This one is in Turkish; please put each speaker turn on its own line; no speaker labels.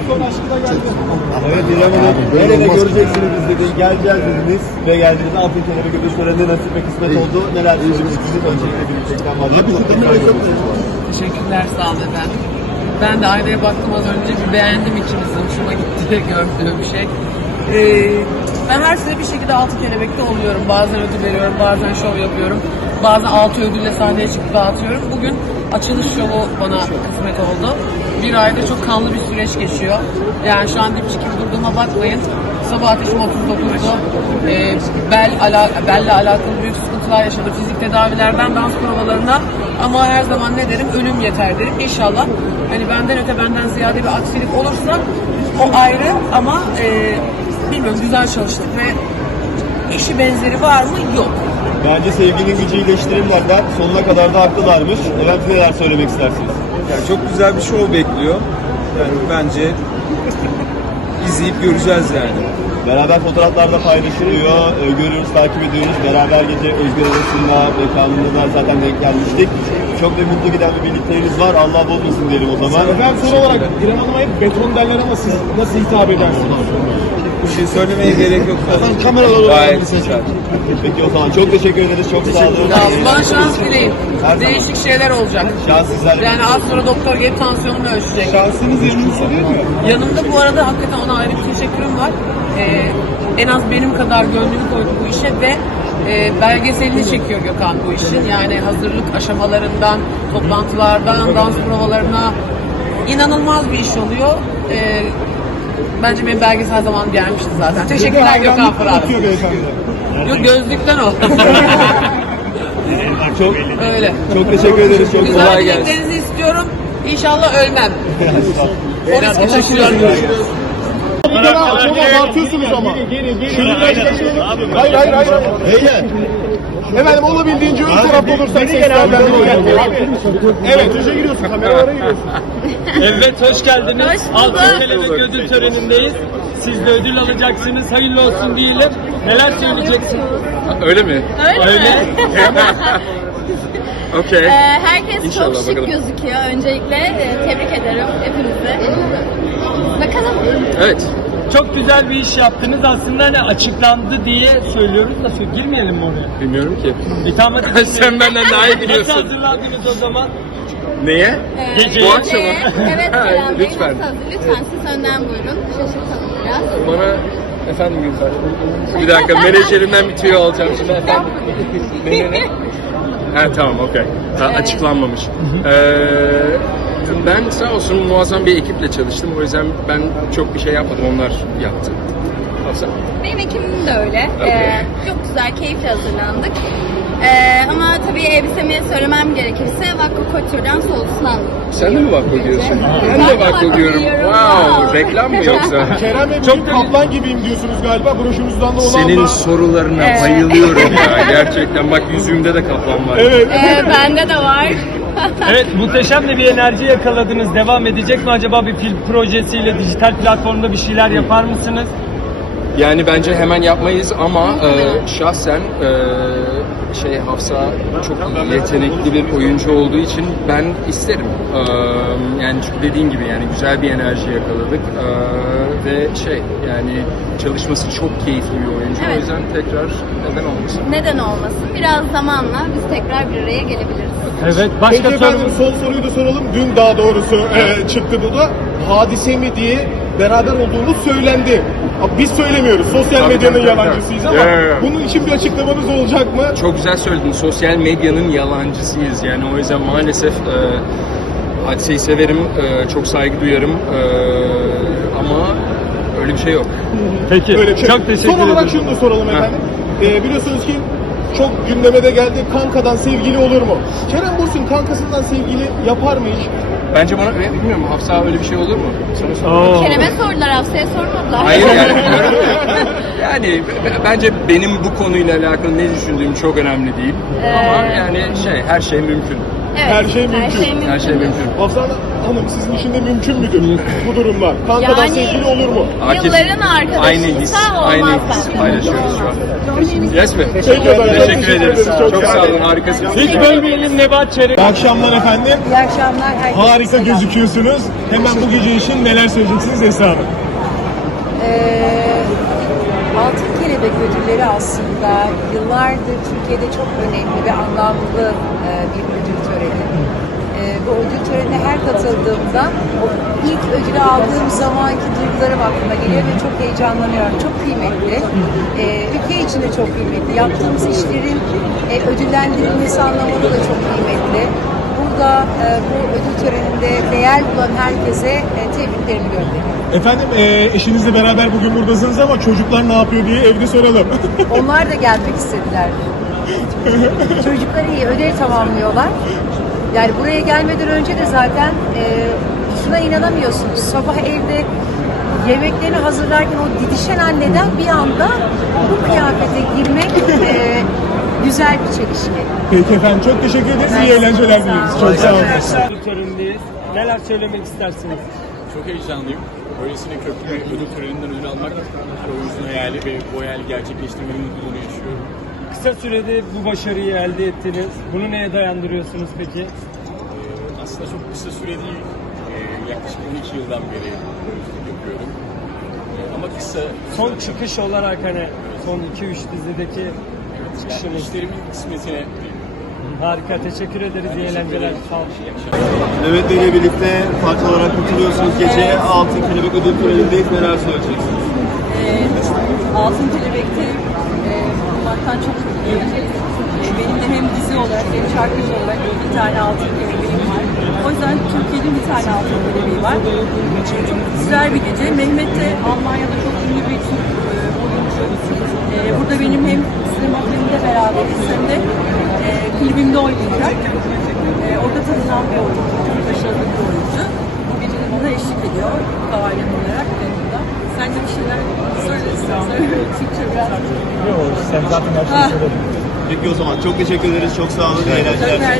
son aşkı da geldi.
Evet İrem Hanım, nerede göreceksiniz biz dedi. Geleceğiz dediniz ve geldiniz. Afiyet olsun. Ödül töreninde nasip ve kısmet oldu. Neler söyleyeceksiniz? Sizin öncelikle birlikten
Teşekkürler, sağ olun efendim. Ben de aynaya baktım az önce, bir beğendim içimizi, hoşuma gitti gördüğüm bir şey. Ben her sene bir şekilde altı kelebekte oluyorum. Bazen ödül veriyorum, bazen şov yapıyorum. Bazen 6 ödülle sahneye çıkıp dağıtıyorum. Bugün açılış şovu bana kısmet oldu. Bir ayda çok kanlı bir süreç geçiyor. Yani şu an dipçik gibi durduğuma bakmayın. Sabah ateşim 39'du. Belle alakalı büyük sıkıntılar yaşadım. Fizik tedavilerden dans provalarına. Ama her zaman ne derim? Ölüm yeter derim. İnşallah hani benden öte benden ziyade bir aksilik olursa o ayrı ama bilmiyorum, güzel çalıştık ve eşi benzeri var mı? Yok.
Bence sevginin gücü iyileştirirler. Sonuna kadar da haklılarmış. Evet, neler söylemek istersiniz?
Yani çok güzel bir show bekliyor. Yani bence izleyip göreceğiz yani.
Beraber fotoğraflarda paylaşılıyor. Görüyoruz, takip ediyoruz. Beraber gece Özgür arasında mekanında da zaten denk gelmiştik. Çok da mutlu giden bir birlikteliğiniz var. Allah bozmasın diyelim o zaman.
Efendim soru olarak İrem Hanım'a hep beton derler ama siz nasıl hitap edersiniz?
Bir şey söylemeye gerek yok.
Efendim kameralar
Gayet güzel.
Peki o zaman çok teşekkür ederiz. Çok sağ olun.
Bana şans dileyin.
Her zaman.
Değişik şeyler olacak.
Şans sizlerle.
Yani az sonra doktor gelip tansiyonumu ölçecek.
Şansınız yanınızda değil mi?
Yanımda bu arada hakikaten ona ayrı bir teşekkürüm var. En az benim kadar gönlünü koydu bu işe ve belgeselini çekiyor Gökhan bu işin. Yani hazırlık aşamalarından, toplantılardan, dans provalarına inanılmaz bir iş oluyor. Bence benim belgesel zamanım gelmişti zaten. Teşekkürler Gökhan Fırat. Yok, gözlükten o.
Çok,
Öyle.
çok teşekkür ederiz. Çok
Güzel
kolay gelsin.
dileklerinizi istiyorum. İnşallah ölmem. O riski taşıyorum.
Bir kere çok abartıyorsunuz ama. Şunu başlayalım. Hayır.
Beyler.
Efendim olabildiğince ön tarafta olursak seslerden evet. Köşe giriyorsun, kameralara giriyorsun.
Evet, hoş geldiniz.
Hoş bulduk.
Altın Kelebek ödül törenindeyiz. Siz de ödül alacaksınız. Hayırlı olsun diyelim. Neler söyleyeceksin?
Öyle mi?
Öyle.
Okey.
Herkes
İnşallah,
çok şık
bakalım.
gözüküyor. Öncelikle tebrik ederim hepinizi. Bakalım.
Evet.
Çok güzel bir iş yaptınız. Aslında hani açıklandı diye söylüyoruz da girmeyelim mi oraya?
Bilmiyorum ki.
Tamam hadi.
Sen benden daha iyi biliyorsun.
Nasıl hazırlandınız o zaman?
Neye?
Gece.
Bu akşam mı?
Evet Kerem Bey,
Lütfen.
nasıl hazır? Lütfen siz önden buyurun. Şaşırtalım biraz.
Bana efendim Gülfer. Bir dakika, menajerimden bir tüyo alacağım şimdi efendim. Ne? Ha tamam, okey. Açıklanmamış. Ben sağ olsun muazzam bir ekiple çalıştım. O yüzden ben çok bir şey yapmadım. Onlar yaptı. Olsa.
Benim ekibim de öyle. Çok güzel, keyifle hazırlandık. Ama tabii elbisemi söylemem gerekirse Vakko Couture'dan Soğusundan.
Sen de mi Vakko diyorsun? Ben de Vakko diyorum. Wow, reklam mı yoksa?
Kerem Bey çok kaplan gibiyim diyorsunuz galiba. Broşürünüzden de olan
Senin
var.
sorularına bayılıyorum ya. Gerçekten bak, yüzümde de kaplan var.
Evet.
Bende de var.
Evet, muhteşem de bir enerji yakaladınız. Devam edecek mi acaba bir film projesiyle dijital platformda bir şeyler yapar mısınız?
Yani bence hemen yapmayız ama şahsen Hafsa çok yetenekli bir oyuncu olduğu için ben isterim. Yani çünkü dediğin gibi yani güzel bir enerji yakaladık ve yani çalışması çok keyifli bir oyuncu.
Evet.
O yüzden tekrar neden olmasın?
Neden olmasın? Biraz zamanla biz tekrar bir araya gelebiliriz.
Evet,
Peki
başka
efendim
sorumuz.
son soruyu da soralım. Dün daha doğrusu çıktı bu da. Hadise mi diye beraber olduğumuz söylendi. Biz söylemiyoruz. Sosyal
Tabii,
medyanın
tabii,
yalancısıyız
tabii.
ama
Yeah.
bunun için bir açıklamanız olacak mı?
Çok güzel söyledin. Sosyal medyanın yalancısıyız. Yani o yüzden maalesef Hadise'yi severim, çok saygı duyarım ama öyle bir şey yok.
Peki,
Öyle bir şey.
çok teşekkür
Son olarak
ederim.
şunu da soralım efendim. Biliyorsunuz ki çok gündeme de geldi. Kankadan sevgili olur mu? Kerem Bürsin kankasından sevgili yapar mı hiç?
Bence bana bilmiyorum, Hafsa öyle bir şey olur mu? Sana sorayım.
Oo.
Kerem'e sordular, Hafsa'ya sormadılar.
Hayır yani bilmiyorum. Yani bence benim bu konuyla alakalı ne düşündüğüm çok önemli değil. Ama yani her şey mümkün.
Evet,
Her şey mümkün.
Her şey mümkün.
Hafsa Hanım sizin için de mümkün müdür bu durumlar? Kankadan
Yani-
sevgili olur mu?
Yılların arkadaşıysa
Aynı his
bence.
paylaşıyoruz şu an. Yes mi?
Peki efendim, çok
Teşekkür ederiz. Çok sağ olun, harikasınız.
Hiç bölmeyelim Nebahat Çelik.
İyi akşamlar efendim.
İyi akşamlar. Herkese
Harika
selam.
gözüküyorsunuz. Hemen bu gece için neler söyleyeceksiniz Esra Hanım?
Altın Kelebek ödülleri aslında yıllardır Türkiye'de çok önemli ve anlamlı bir ödül töreni. Bu ödül törenine her katıldığımda o ilk ödülü aldığım zamanki duygularım aklıma geliyor ve çok heyecanlanıyorum. Çok kıymetli. Ülke için de çok kıymetli. Yaptığımız işlerin ödüllendirilmesi anlamında da çok kıymetli. Burada bu ödül töreninde değer bulan herkese tebriklerimi gönderiyorum.
Efendim eşinizle beraber bugün buradasınız ama çocuklar ne yapıyor diye evde soralım.
Onlar da gelmek istediler. Çocuklar iyi, ödev tamamlıyorlar. Yani buraya gelmeden önce de zaten şuna inanamıyorsunuz. Sabah evde yemeklerini hazırlarken o didişen anneden bir anda bu kıyafete girmek güzel bir çelişki.
Peki efendim çok teşekkür ederiz. İyi eğlenceler diliyoruz. Çok sağ olun.
Ödül törenindeyiz. Neler söylemek istersiniz?
Çok heyecanlıyım. Böylesine köklü bir ödül töreninden ödül almak her oyuncunun hayali ve bu hayali gerçekleştirmenin mutluluğunu yaşıyorum.
Kısa sürede bu başarıyı elde ettiniz. Bunu neye dayandırıyorsunuz peki?
Aslında çok kısa süre değil, yaklaşık 12 yıldan beri oyunculuk yapıyorum. Ama kısa
Son çıkış olarak hani son 2-3 dizideki çıkışınız.
işlerimin kısmetine
Harika, teşekkür ederiz. İyi eğlenceler. Sağ olun.
Mehmet Bey'le birlikte farklı olarak katılıyorsunuz. Gece Altın Kelebek ödül törenindeyiz. Neler söyleyeceksiniz?
Altın Kelebek'te bulunmaktan çok mutluyum. Benim de hem dizi olarak hem şarkıcı olarak bir tane Altın Kelebeğim var. O yüzden Türkiye'de bir tane Altın Kelebeği var. Çok güzel bir gece. Mehmet de Almanya'da çok ünlü bir Türk oyuncu. Burada benim hem sinema filminde beraberiz hem de klibimde oynayacak. Orada tanınan bir oyuncu. Çok başarılı bir oyuncu. Bu gece de bana eşlik ediyor. Kavalyem olarak yanımda. Sen de bir şeyler söylesin. Türkçe biraz.
Yok sen zaten her şeyi söyledin.
Peki o zaman çok teşekkür ederiz. Çok sağ olun. İyi eğlenceler.